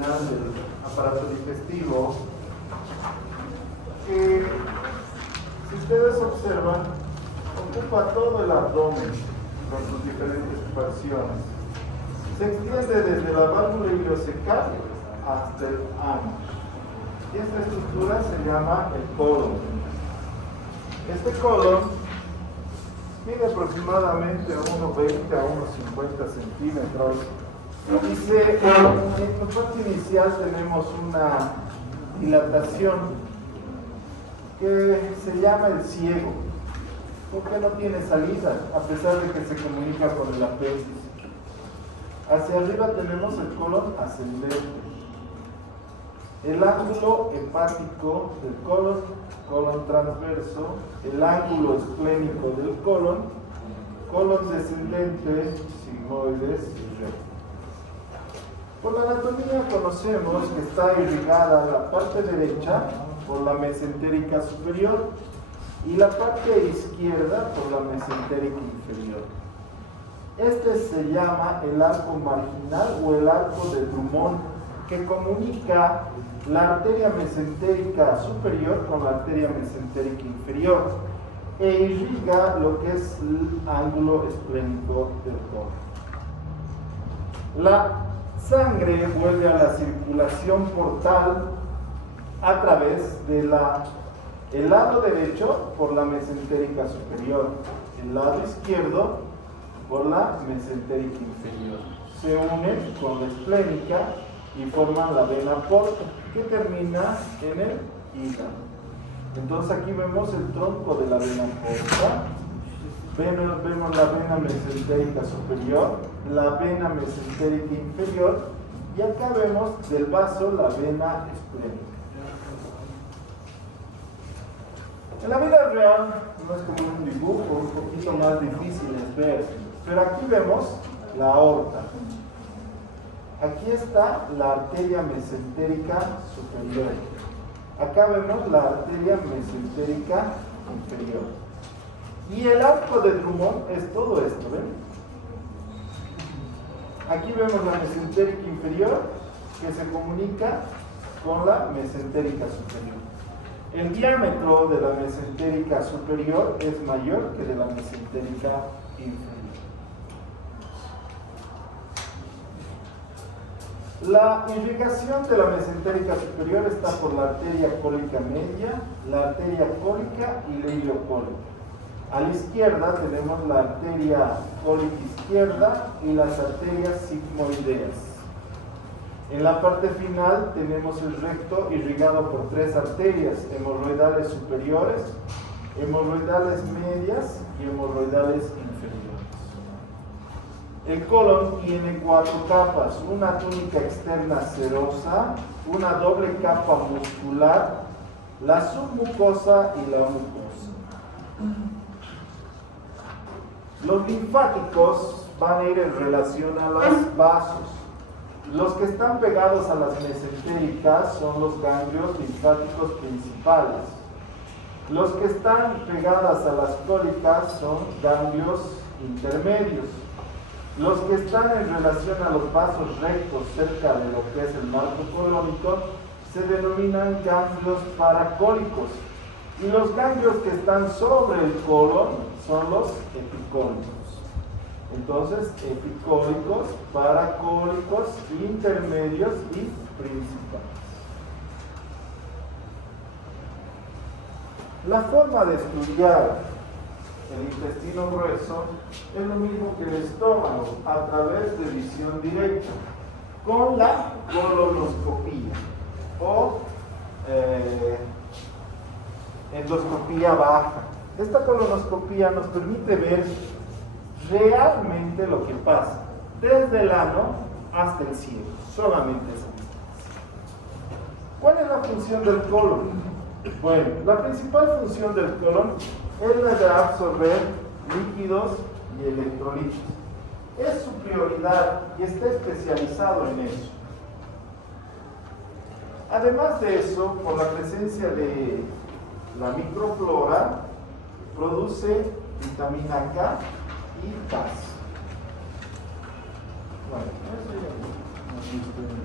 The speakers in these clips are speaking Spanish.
abdominal del aparato digestivo, que, si ustedes observan, ocupa todo el abdomen con sus diferentes facciones. Se extiende desde la válvula ileocecal hasta el ano. Y esta estructura se llama el colon. Este colon mide aproximadamente 1,20 a 1,50 centímetros. Y en la parte inicial tenemos una dilatación que se llama el ciego, porque no tiene salida, a pesar de que se comunica con el apéndice. Hacia arriba tenemos el colon ascendente. El ángulo hepático del colon, colon transverso, el ángulo esplénico del colon descendente, sigmoides y recto. Por la anatomía conocemos que está irrigada la parte derecha por la mesentérica superior y la parte izquierda por la mesentérica inferior. Este se llama el arco marginal o el arco de Drummond, que comunica la arteria mesentérica superior con la arteria mesentérica inferior e irriga lo que es el ángulo esplénico del colon. La sangre vuelve a la circulación portal a través de el lado derecho por la mesentérica superior, el lado izquierdo por la mesentérica inferior. Se unen con la esplénica y forman la vena porta, que termina en el hígado. Entonces aquí vemos el tronco de la vena porta, vemos la vena mesentérica superior, la vena mesentérica inferior, y acá vemos del vaso la vena esplénica. En la vida real no es como un dibujo, un poquito más difícil de ver, pero aquí vemos la aorta. Aquí está la arteria mesentérica superior. Acá vemos la arteria mesentérica inferior. Y el arco de Drummond es todo esto, ¿ven? Aquí vemos la mesentérica inferior que se comunica con la mesentérica superior. El diámetro de la mesentérica superior es mayor que de la mesentérica inferior. La irrigación de la mesentérica superior está por la arteria cólica media, la arteria cólica y la iliocólica. A la izquierda tenemos la arteria cólica izquierda y las arterias sigmoideas. En la parte final tenemos el recto irrigado por tres arterias, hemorroidales superiores, hemorroidales medias y hemorroidales inferiores. El colon tiene 4 capas, una túnica externa serosa, una doble capa muscular, la submucosa y la mucosa. Los linfáticos van a ir en relación a los vasos. Los que están pegados a las mesentéricas son los ganglios linfáticos principales. Los que están pegadas a las cólicas son ganglios intermedios. Los que están en relación a los vasos rectos cerca de lo que es el marco colónico se denominan ganglios paracólicos. Y los ganglios que están sobre el colon son los epicólicos. Entonces, epicólicos, paracólicos, intermedios y principales. La forma de estudiar el intestino grueso es lo mismo que el estómago, a través de visión directa, con la colonoscopía o endoscopía baja. Esta colonoscopía nos permite ver realmente lo que pasa desde el ano hasta el cielo, solamente esa distancia. ¿Cuál es la función del colon? Bueno, la principal función del colon es la de absorber líquidos y electrolitos. Es su prioridad y está especializado en eso. Además de eso, por la presencia de la microflora, produce vitamina K y K. Bueno, eso ya lo hemos visto en el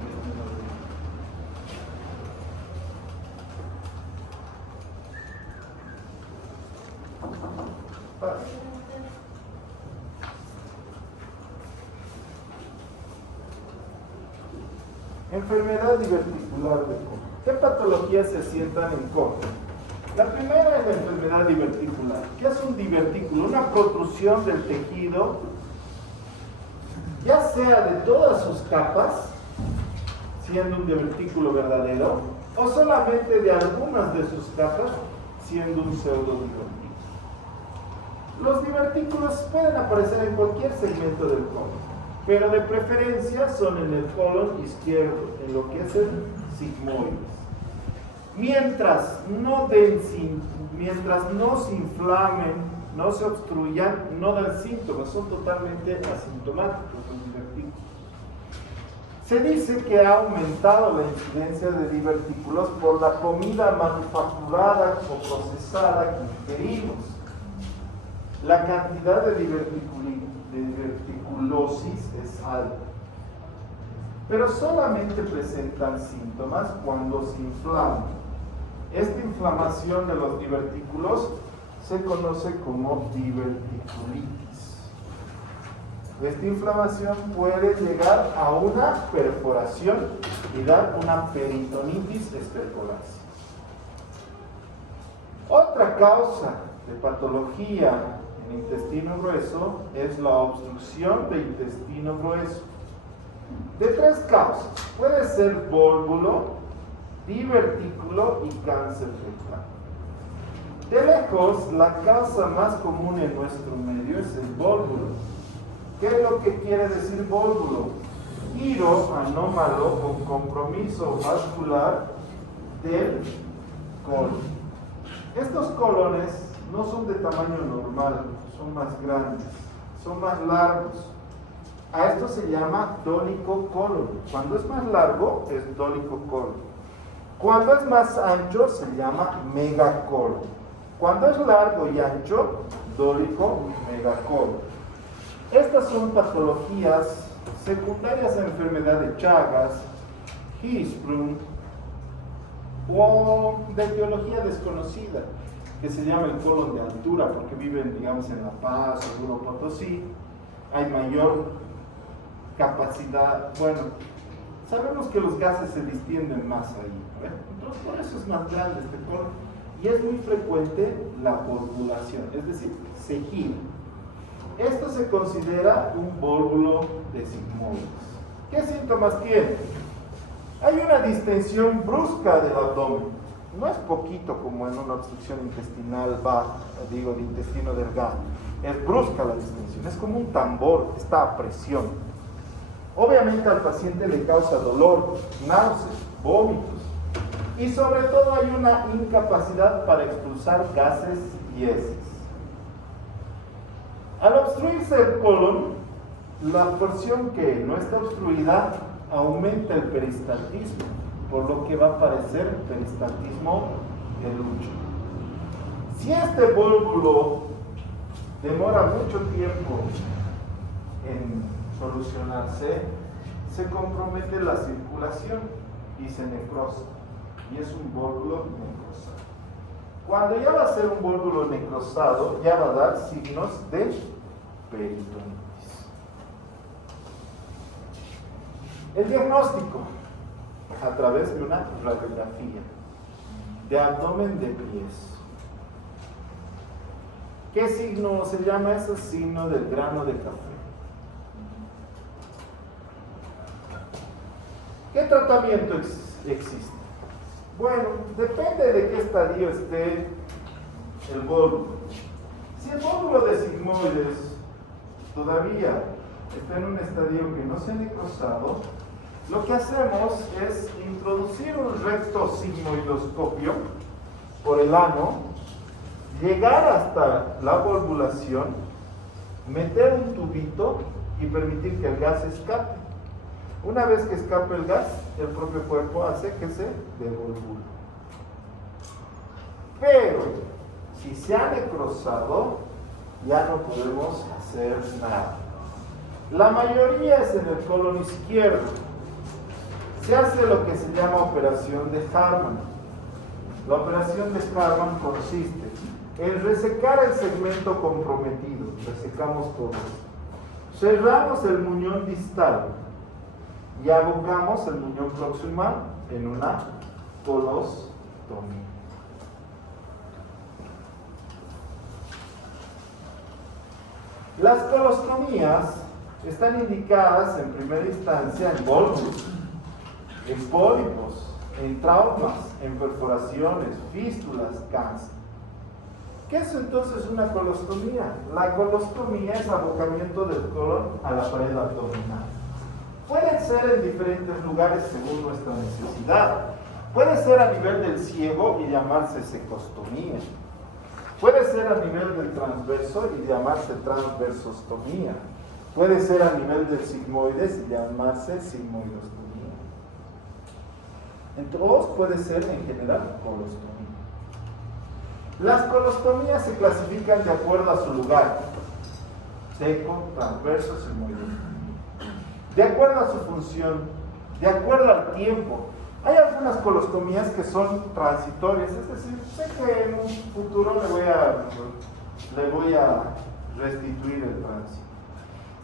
Enfermedad diverticular del colon. ¿Qué patologías se sientan en colon? La primera es la enfermedad diverticular. ¿Qué es un divertículo? Una protrusión del tejido, ya sea de todas sus capas, siendo un divertículo verdadero, o solamente de algunas de sus capas, siendo un pseudodivertículo. Los divertículos pueden aparecer en cualquier segmento del colon, pero de preferencia son en el colon izquierdo, en lo que es el sigmoides. Mientras no se inflamen, no se obstruyan, no dan síntomas, son totalmente asintomáticos los divertículos. Se dice que ha aumentado la incidencia de divertículos por la comida manufacturada o procesada que ingerimos. La cantidad de diverticulosis es alta, pero solamente presentan síntomas cuando se inflaman. Esta inflamación de los divertículos se conoce como diverticulitis. Esta inflamación puede llegar a una perforación y dar una peritonitis especulaz. Otra causa de patología en intestino grueso es la obstrucción de intestino grueso. De tres causas. Puede ser vólvulo, divertículo y cáncer fecal. De lejos, la causa más común en nuestro medio es el vólvulo. ¿Qué es lo que quiere decir vólvulo? Giro anómalo con compromiso vascular del colon. Estos colones no son de tamaño normal, son más grandes, son más largos. A esto se llama dólico colon. Cuando es más largo, es dólico colon. Cuando es más ancho, se llama megacolon. Cuando es largo y ancho, dólico megacolon. Estas son patologías secundarias a enfermedad de Chagas, Hirschsprung o de etiología desconocida, que se llama el colon de altura, porque viven, digamos, en La Paz o Seguro Potosí. Hay mayor capacidad, bueno, sabemos que los gases se distienden más ahí, ¿ven? Entonces por eso es más grande este colon y es muy frecuente la volvulación, es decir, se gira. Esto se considera un vólvulo de sigmoides. ¿Qué síntomas tiene? Hay una distensión brusca del abdomen, no es poquito como en una obstrucción intestinal de intestino delgado, es brusca la distensión, es como un tambor, está a presión. Obviamente al paciente le causa dolor, náuseas, vómitos y sobre todo hay una incapacidad para expulsar gases y heces. Al obstruirse el colon, la porción que no está obstruida aumenta el peristaltismo, por lo que va a aparecer peristaltismo de lucha. Si este vólvulo demora mucho tiempo en solucionarse, se compromete la circulación y se necrosa, y es un vólvulo necrosado. Cuando ya va a ser un vólvulo necrosado, ya va a dar signos de peritonitis. El diagnóstico a través de una radiografía de abdomen de pies. ¿Qué signo se llama ese? Signo del grano de café. ¿Qué tratamiento existe? Bueno, depende de qué estadio esté el vólvulo. Si el vólvulo de sigmoides todavía está en un estadio que no se ha necrosado, lo que hacemos es introducir un recto sigmoidoscopio por el ano, llegar hasta la volvulación, meter un tubito y permitir que el gas escape. Una vez que escape el gas, el propio cuerpo hace que se devolvule. Pero, si se ha necrosado, ya no podemos hacer nada. La mayoría es en el colon izquierdo. Se hace lo que se llama operación de Harman. La operación de Harman consiste en resecar el segmento comprometido. Resecamos todo. Cerramos el muñón distal. y abocamos el muñón proximal en una colostomía. Las colostomías están indicadas en primera instancia en volúmenes, en pólipos, en traumas, en perforaciones, fístulas, cáncer. ¿Qué es entonces una colostomía? La colostomía es abocamiento del colon a la pared abdominal. Puede ser en diferentes lugares según nuestra necesidad. Puede ser a nivel del ciego y llamarse cecostomía. Puede ser a nivel del transverso y llamarse transversostomía. Puede ser a nivel del sigmoides y llamarse sigmoidostomía. En todos puede ser en general colostomía. Las colostomías se clasifican de acuerdo a su lugar: seco, transverso, sigmoidostomía. De acuerdo a su función, de acuerdo al tiempo. Hay algunas colostomías que son transitorias, es decir, sé que en un futuro le voy a restituir el tránsito.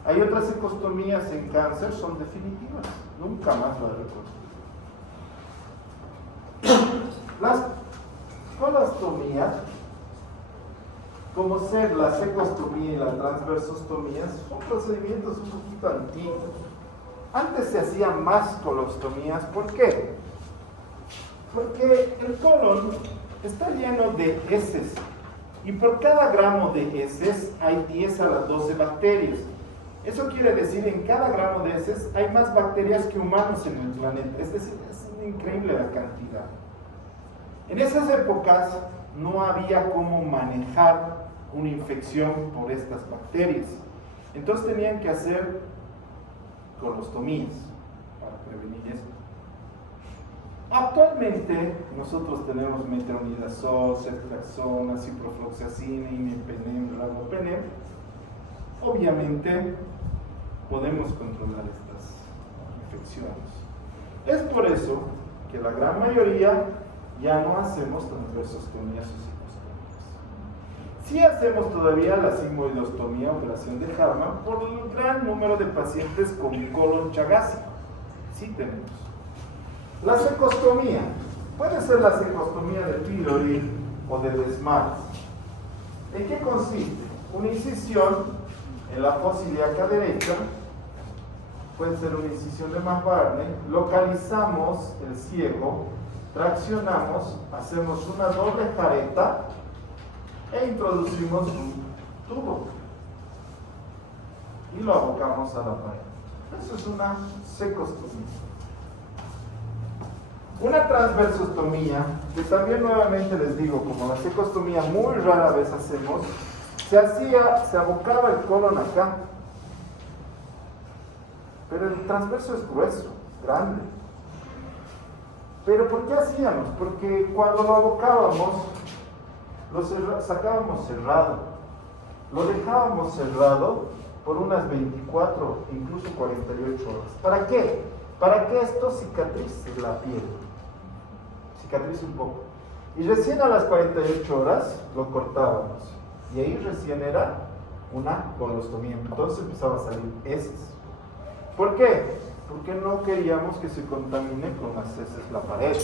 Hay otras cecostomías en cáncer, son definitivas, nunca más lo recuerdo. Las colostomías, como ser la cecostomía y la transversostomía, son procedimientos un poquito antiguos. Antes se hacían más colostomías. ¿Por qué? Porque el colon está lleno de heces y por cada gramo de heces hay 10 a las 12 bacterias. Eso quiere decir, en cada gramo de heces hay más bacterias que humanos en el planeta. Es decir, es increíble la cantidad. En esas épocas no había cómo manejar una infección por estas bacterias. Entonces tenían que hacer colostomías para prevenir esto. Actualmente nosotros tenemos metronidazol, ceftriaxona, ciprofloxacina, imipenem, ragopenem. Obviamente podemos controlar estas infecciones. Es por eso que la gran mayoría ya no hacemos transversostomías o cecostomías. Sí hacemos todavía la sigmoidostomía, operación de Hartmann, por el gran número de pacientes con colon chagásico. Sí tenemos. La cecostomía puede ser la cecostomía de pylori o de Desmarck. ¿En qué consiste? Una incisión en la fosa ilíaca derecha, puede ser una incisión de McBurney, localizamos el ciego, traccionamos, hacemos una doble careta e introducimos un tubo y lo abocamos a la pared. Eso es una cecostomía. Una transversostomía, que también nuevamente les digo, como la cecostomía muy rara vez hacemos, se abocaba el colon acá, pero el transverso es grueso, grande. ¿Pero por qué hacíamos? Porque cuando lo abocábamos, sacábamos cerrado, lo dejábamos cerrado por unas 24, incluso 48 horas. ¿Para qué? Para que esto cicatrice la piel, cicatrice un poco. Y recién a las 48 horas lo cortábamos. Y ahí recién era una colostomía. Entonces empezaba a salir heces. ¿Por qué? Porque no queríamos que se contamine con las heces la pared.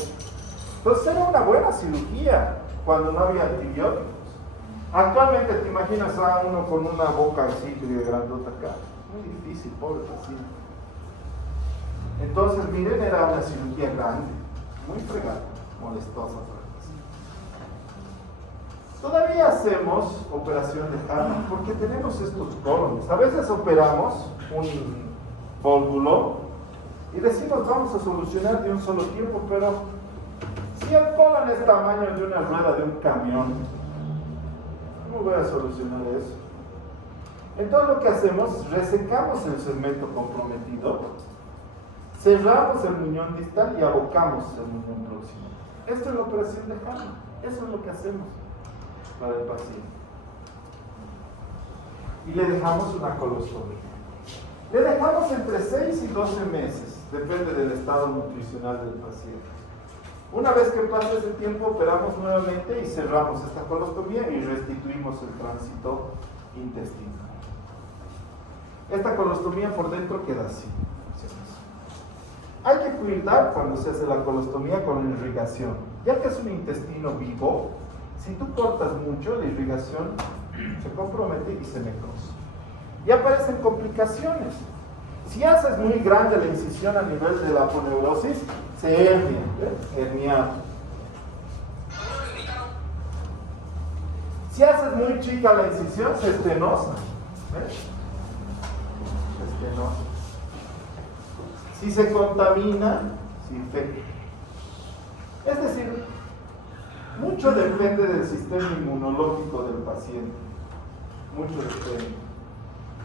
Entonces era una buena cirugía cuando no había antibióticos. Actualmente te imaginas a uno con una boca así de grandota acá. Muy difícil, pobre paciente. Entonces, miren, era una cirugía grande, muy fregada, molestosa para el paciente. Todavía hacemos operación de Hartmann porque tenemos estos colones. A veces operamos un vólvulo y decimos vamos a solucionar de un solo tiempo, pero si el colon es tamaño de una rueda de un camión, ¿cómo voy a solucionar eso? Entonces lo que hacemos es resecamos el segmento comprometido, cerramos el muñón distal y abocamos el muñón próximo. Esto es la operación de Hartmann. Eso es lo que hacemos para el paciente. Y le dejamos una colostomía. Le dejamos entre 6 y 12 meses, depende del estado nutricional del paciente. Una vez que pasa ese tiempo, operamos nuevamente y cerramos esta colostomía y restituimos el tránsito intestinal. Esta colostomía por dentro queda así. Hay que cuidar cuando se hace la colostomía con la irrigación, ya que es un intestino vivo. Si tú cortas mucho, la irrigación se compromete y se necrosa. Y aparecen complicaciones. Si haces muy grande la incisión a nivel de la aponeurosis, se hernia, herniado. Si haces muy chica la incisión, se estenosa. ¿Ves? Se estenosa. Si se contamina, se infecta. Es decir, mucho depende del sistema inmunológico del paciente. Mucho depende.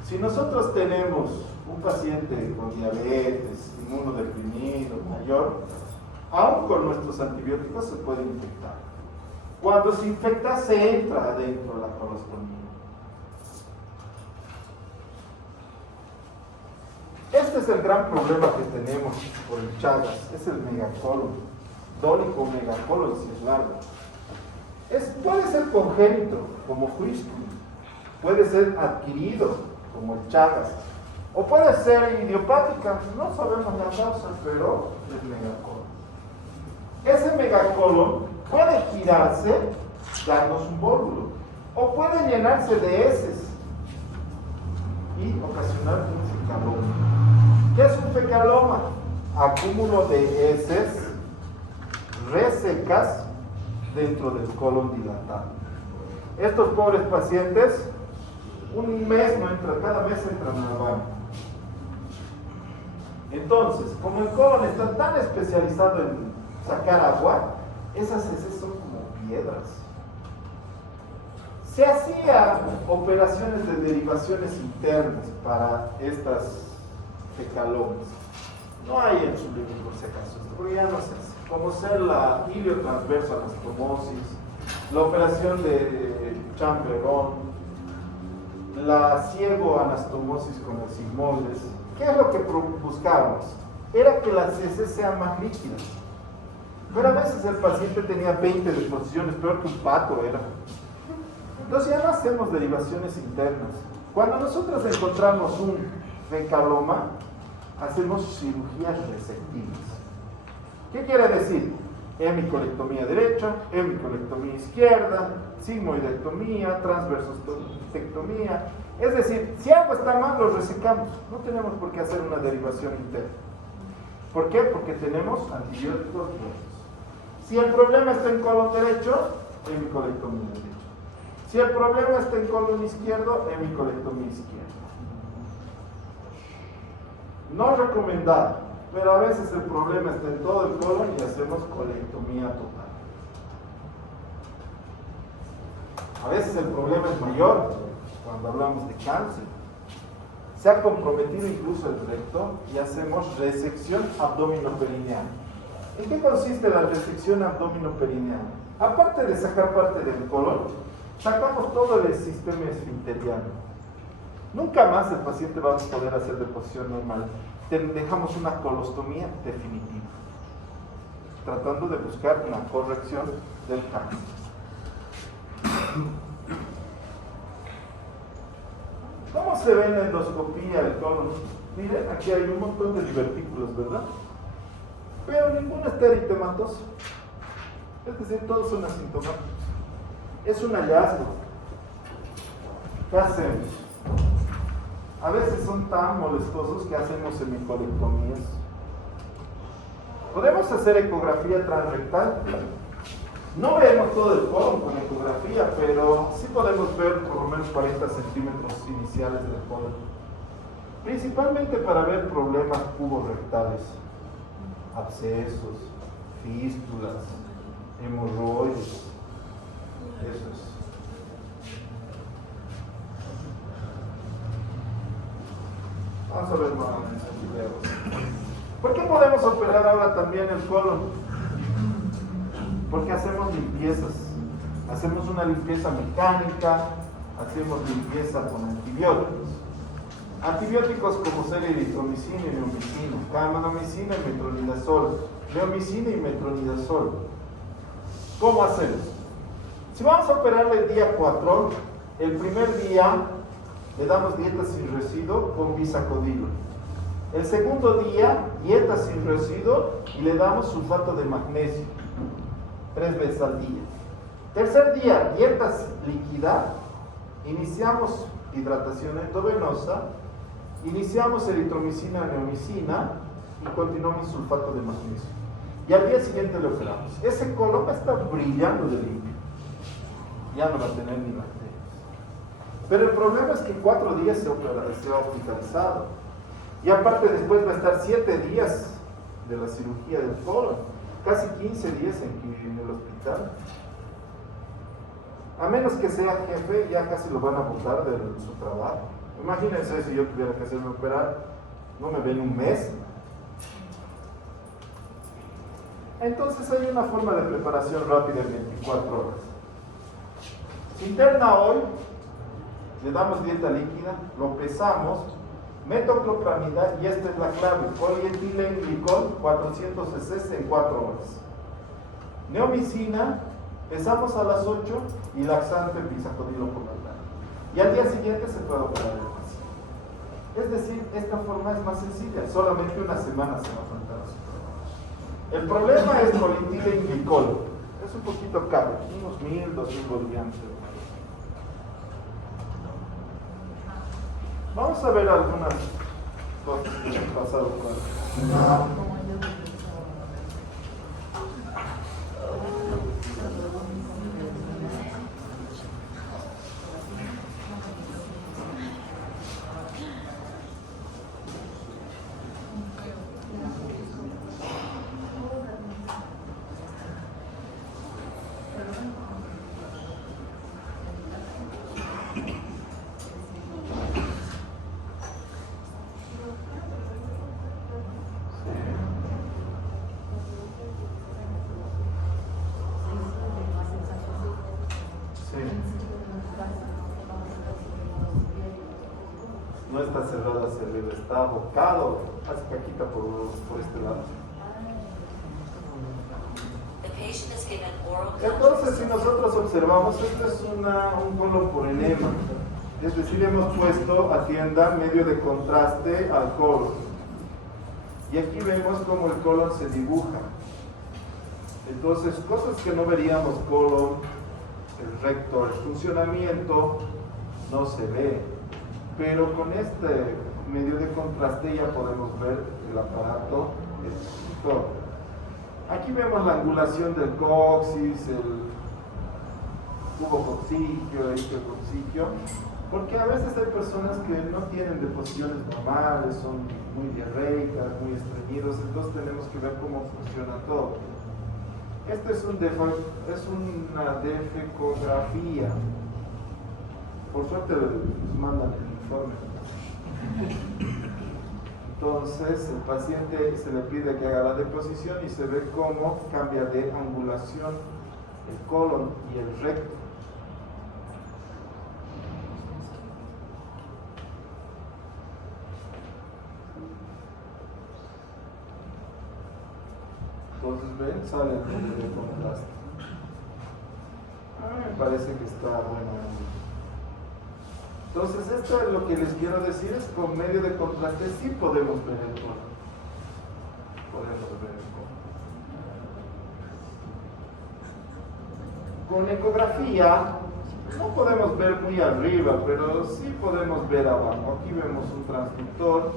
Si nosotros tenemos un paciente con diabetes, inmunodeprimido, mayor, aún con nuestros antibióticos se puede infectar. Cuando se infecta, se entra adentro de la colostomía. Este es el gran problema que tenemos por el Chagas, es el megacolon, dólico megacolon si es largo. Puede ser congénito, como Huiskin, puede ser adquirido, como el Chagas, o puede ser idiopática, no sabemos la causa, pero es megacolon. Ese megacolon puede girarse, darnos un bólulo, o puede llenarse de heces y ocasionar un fecaloma. ¿Qué es un fecaloma? Acúmulo de heces resecas dentro del colon dilatado. Estos pobres pacientes, un mes no entran, cada mes entran al baño. Entonces, como el colon está tan especializado en sacar agua, esas heces son como piedras. Se hacían operaciones de derivaciones internas para estas fecalomas. No hay en su libro, por si acaso, porque ya no se hace. Como ser la iliotransversa anastomosis, la operación de Champerón, la ciego anastomosis con el sigmoides. ¿Qué es lo que buscábamos? Era que las heces sean más líquidas. Pero a veces el paciente tenía 20 deposiciones, peor que un pato era. Entonces ya no hacemos derivaciones internas. Cuando nosotros encontramos un fecaloma, hacemos cirugías resectivas. ¿Qué quiere decir? Hemicolectomía derecha, hemicolectomía izquierda, sigmoidectomía, transversostectomía. Es decir, si algo está mal, lo resecamos. No tenemos por qué hacer una derivación interna. ¿Por qué? Porque tenemos antibióticos buenos. Si el problema está en colon derecho, hemicolectomía derecha. Si el problema está en colon izquierdo, hemicolectomía izquierda. No recomendado, pero a veces el problema está en todo el colon y hacemos colectomía total. A veces el problema es mayor cuando hablamos de cáncer. Se ha comprometido incluso el recto y hacemos resección abdominoperineal. ¿En qué consiste la resección abdominoperineal? Aparte de sacar parte del colon, sacamos todo el sistema esfinteriano. Nunca más el paciente va a poder hacer deposición normal. Dejamos una colostomía definitiva, tratando de buscar una corrección del cáncer. ¿Cómo se ve en la endoscopía el colon? Miren, aquí hay un montón de divertículos, ¿verdad? Pero ninguno está eritematoso. Es decir, todos son asintomáticos. Es un hallazgo. ¿Qué hacemos? A veces son tan molestosos que hacemos hemicolectomías. Podemos hacer ecografía transrectal. No vemos todo el colon con ecografía, pero sí podemos ver por lo menos 40 centímetros iniciales del colon. Principalmente para ver problemas puborectales, abscesos, fístulas, hemorroides. Eso es. Vamos a ver nuevamente estos videos. ¿Por qué podemos operar ahora también el colon? Porque hacemos limpiezas. Hacemos una limpieza mecánica, hacemos limpieza con antibióticos. Antibióticos como ser eritromicina y neomicina, carbamazepina y metronidazol, neomicina y metronidazol. ¿Cómo hacemos? Si vamos a operarle el día 4, el primer día le damos dieta sin residuo con bisacodilo. El segundo día, dieta sin residuo y le damos sulfato de magnesio 3 veces al día. Tercer día, dieta líquida. Iniciamos hidratación endovenosa, iniciamos eritromicina, neomicina y continuamos sulfato de magnesio. Y al día siguiente lo operamos. Ese colon va a estar brillando de limpio. Ya no va a tener ni bacterias. Pero el problema es que 4 días se ha hospitalizado. Y aparte después va a estar 7 días de la cirugía del colon. Casi 15 días en el hospital. A menos que sea jefe, ya casi lo van a botar de su trabajo. Imagínense si yo tuviera que hacerme operar, no me ven un mes. Entonces hay una forma de preparación rápida en 24 horas. Se interna hoy, le damos dieta líquida, lo pesamos, metoclopramida, y esta es la clave, polietilenglicol 400 cc en 4 horas. Neomicina, pesamos a las 8 y laxante bisacodilo por la tarde. Y al día siguiente se puede operar el paciente. Es decir, esta forma es más sencilla, solamente una semana se va a afrontar a su trabajo. El problema es polietilenglicol, es un poquito caro, unos 1.000, 2.000 bolivianos. Vamos a ver algunas cosas que han pasado por aquí. No está cerrada hacia arriba, está abocado, hace caquita por este lado. Entonces, si nosotros observamos, esto es un colon por enema. Es decir, hemos puesto atienda medio de contraste al colon. Y aquí vemos cómo el colon se dibuja. Entonces, cosas que no veríamos, colon, el recto, el funcionamiento, no se ve. Pero con este medio de contraste ya podemos ver el aparato expositor. Aquí vemos la angulación del coxis, el tubo coxígeo, el coxígeo, porque a veces hay personas que no tienen deposiciones normales, son muy diarreicas, muy estreñidos, entonces tenemos que ver cómo funciona todo. Esto es una defecografía. Por suerte nos mandan el informe. Entonces el paciente se le pide que haga la deposición y se ve cómo cambia de angulación el colon y el recto. Entonces ven, sale el medio de contraste. Me parece que está bueno. Entonces esto es lo que les quiero decir, es con medio de contraste sí podemos ver el colon. Podemos ver el colon. Con ecografía no podemos ver muy arriba, pero sí podemos ver abajo. Aquí vemos un transductor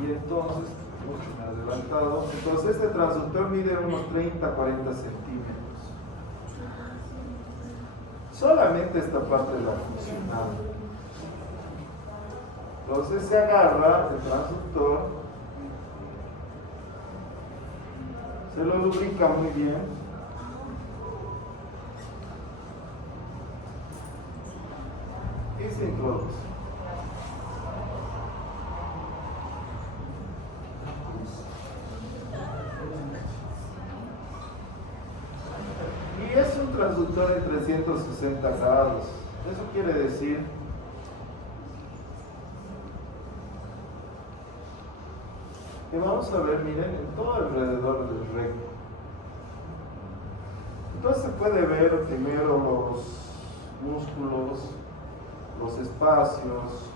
y entonces, mucho más adelantado, entonces este transductor mide unos 30-40 centímetros. Solamente esta parte de la funcional. Entonces se agarra el transductor, se lo lubrica muy bien y se introduce. Y es un transductor de 360 grados. Eso quiere decir que vamos a ver, miren, en todo alrededor del recto. Entonces se puede ver primero los músculos, los espacios,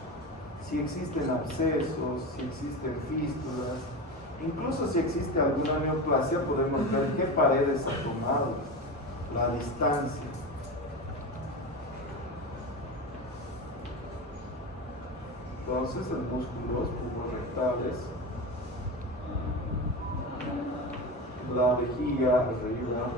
si existen abscesos, si existen fístulas, incluso si existe alguna neoplasia, podemos ver qué paredes ha tomado, la distancia. Entonces el músculo, los puborectales, la vejiga arriba,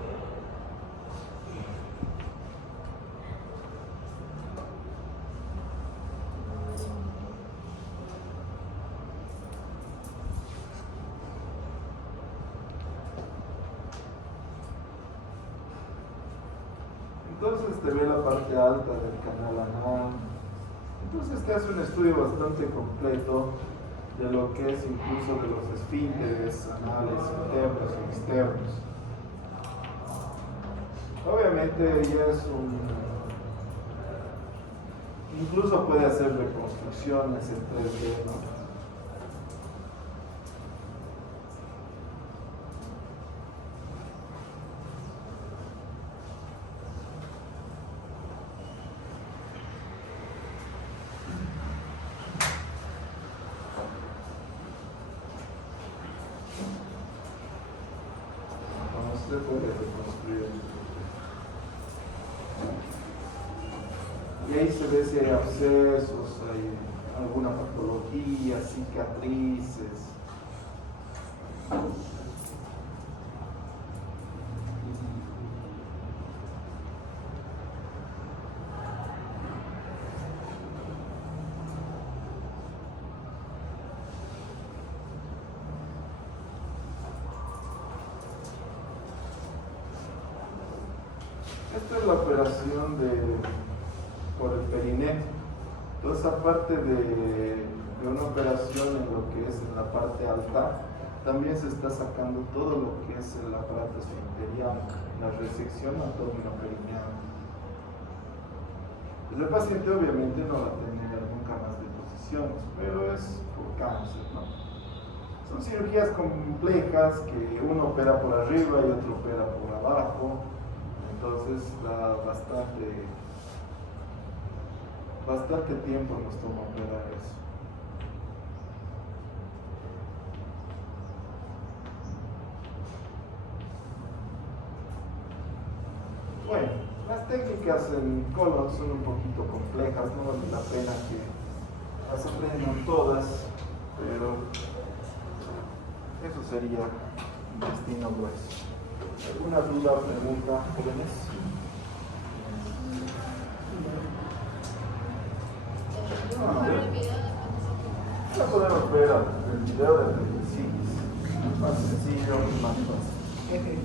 entonces te ve la parte alta del canal anal. Entonces te hace un estudio bastante completo de lo que es incluso de los esfínteres anales internos y externos. Obviamente ya es incluso puede hacer reconstrucciones en 3D, ¿no? Se puede reconstruir. Y ahí se ve si hay abscesos, hay alguna patología, cicatrices. Esta es la operación por el perineo. Entonces, aparte de una operación en lo que es en la parte alta, también se está sacando todo lo que es el aparato esfinteriano, la resección abdominoperineal. El paciente obviamente no va a tener nunca más deposiciones, pero es por cáncer, ¿no? Son cirugías complejas que uno opera por arriba y otro opera por abajo. Entonces da bastante tiempo nos toma operar eso. Bueno, las técnicas en colon son un poquito complejas, no vale la pena que las aprendan todas, pero eso sería intestino grueso. ¿Alguna duda o pregunta, jóvenes? Ya podemos ver el video de apendicitis. Más sencillo, más fácil.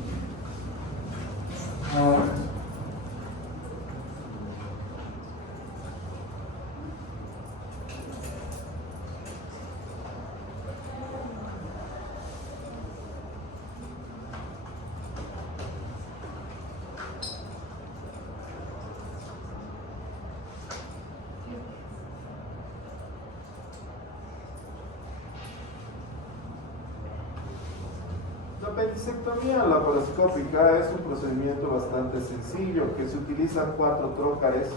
La apendicectomía laparoscópica es un procedimiento bastante sencillo que se utiliza 4 trócares.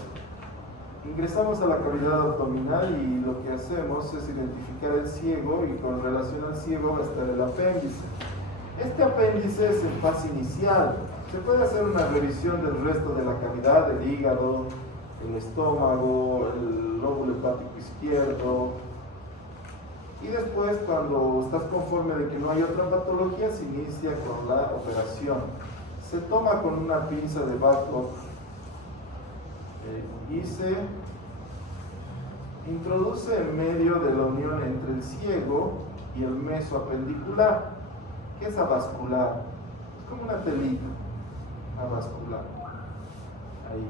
Ingresamos a la cavidad abdominal y lo que hacemos es identificar el ciego y con relación al ciego va a estar el apéndice. Este apéndice es en fase inicial. Se puede hacer una revisión del resto de la cavidad, el hígado, el estómago, el lóbulo hepático izquierdo. Y después, cuando estás conforme de que no hay otra patología, se inicia con la operación. Se toma con una pinza de Babcock y se introduce en medio de la unión entre el ciego y el mesoapendicular, que es avascular. Es como una telita avascular. Ahí.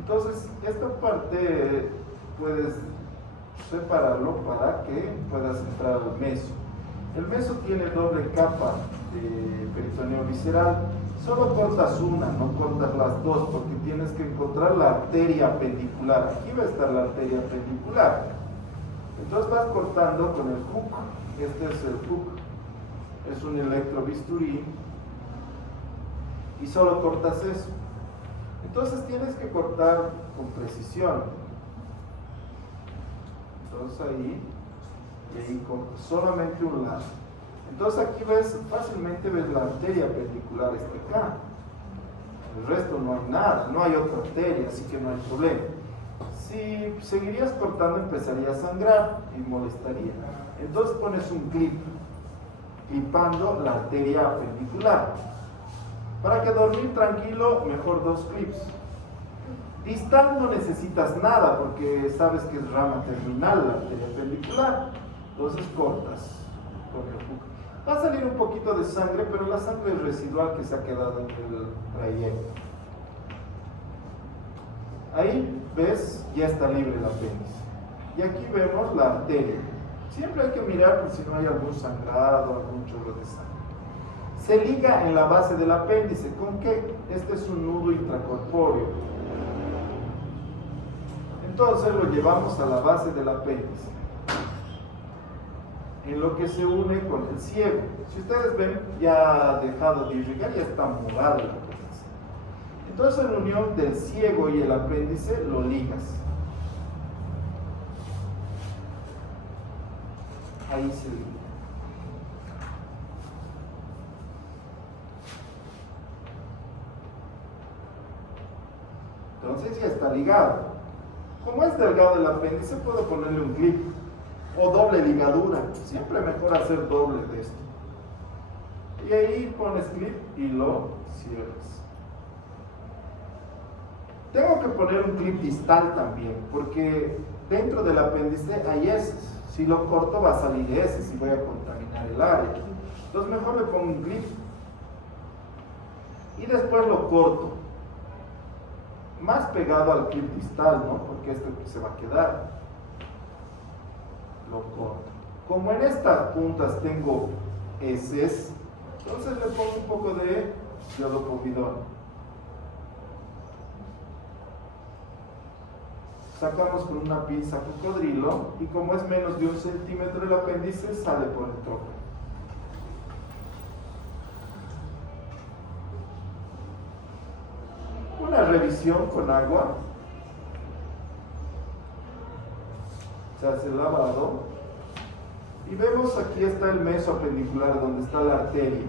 Entonces, esta parte puedes separarlo para que puedas entrar al meso. El meso tiene doble capa de peritoneo visceral. Solo cortas una, no cortas las dos, porque tienes que encontrar la arteria apendicular. Aquí va a estar la arteria apendicular. Entonces vas cortando con el hook. Este es el hook. Es un electrobisturí. Y solo cortas eso. Entonces tienes que cortar con precisión. Entonces ahí, y ahí solamente un lado. Entonces aquí fácilmente ves la arteria appendicular está acá. El resto no hay nada, no hay otra arteria, así que no hay problema. Si seguirías cortando empezaría a sangrar y molestaría. Entonces pones un clip, clipando la arteria appendicular. Para que dormir tranquilo, mejor 2 clips. Distal no necesitas nada porque sabes que es rama terminal la arteria appendicular. Entonces cortas con el hook. Va a salir un poquito de sangre, pero la sangre es residual que se ha quedado en el trayecto. Ahí ves, ya está libre el apéndice. Y aquí vemos la arteria. Siempre hay que mirar por si no hay algún sangrado, algún chorro de sangre. Se liga en la base del apéndice. ¿Con qué? Este es un nudo intracorpóreo. Entonces lo llevamos a la base del apéndice, en lo que se une con el ciego. Si ustedes ven, ya ha dejado de irrigar, ya está morado el apéndice. Entonces, en la unión del ciego y el apéndice, lo ligas. Ahí se liga. Entonces ya está ligado. Como es delgado el apéndice, puedo ponerle un clip o doble ligadura. Siempre mejor hacer doble de esto. Y ahí pones clip y lo cierras. Tengo que poner un clip distal también, porque dentro del apéndice hay heces. Si lo corto va a salir heces y voy a contaminar el área. Entonces mejor le pongo un clip y después lo corto. Más pegado al clip distal, ¿no? Porque esto se va a quedar. Lo corto. Como en estas puntas tengo heces, entonces le pongo un poco de iodopovidona. Sacamos con una pinza cocodrilo y como es menos de 1 centímetro el apéndice, sale por el tronco. Una revisión con agua. Se hace el lavado. Y vemos aquí está el meso apendicular donde está la arteria.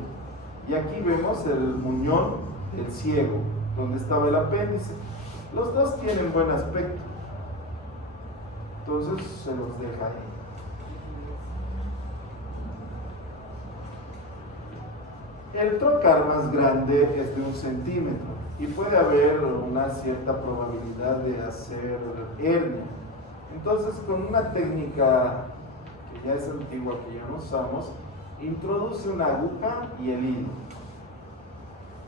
Y aquí vemos el muñón, el ciego, donde estaba el apéndice. Los dos tienen buen aspecto. Entonces se los deja ahí. El trocar más grande es de 1 centímetro y puede haber una cierta probabilidad de hacer hernia. Entonces, con una técnica que ya es antigua, que ya no usamos, introduce una aguja y el hilo.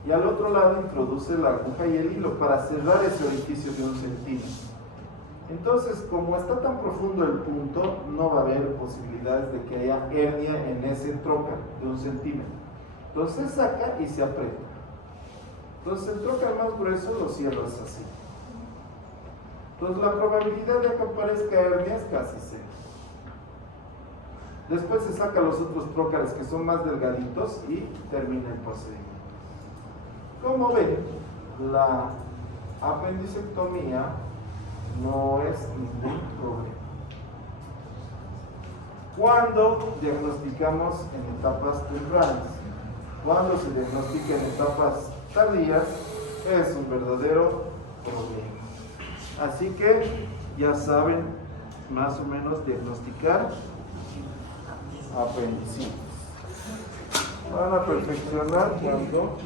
Y al otro lado introduce la aguja y el hilo para cerrar ese orificio de 1 centímetro. Entonces, como está tan profundo el punto, no va a haber posibilidades de que haya hernia en ese trocar de 1 centímetro. Entonces se saca y se aprieta. Entonces el trocar más grueso lo cierras así. Entonces la probabilidad de que aparezca hernia es casi cero. Después se saca los otros trócares que son más delgaditos y termina el procedimiento. Como ven, la apendicectomía no es ningún problema. Cuando diagnosticamos en etapas tempranas, cuando se diagnostica en etapas tardías, es un verdadero problema. Así que ya saben más o menos diagnosticar apendicitis. Van a perfeccionar cuando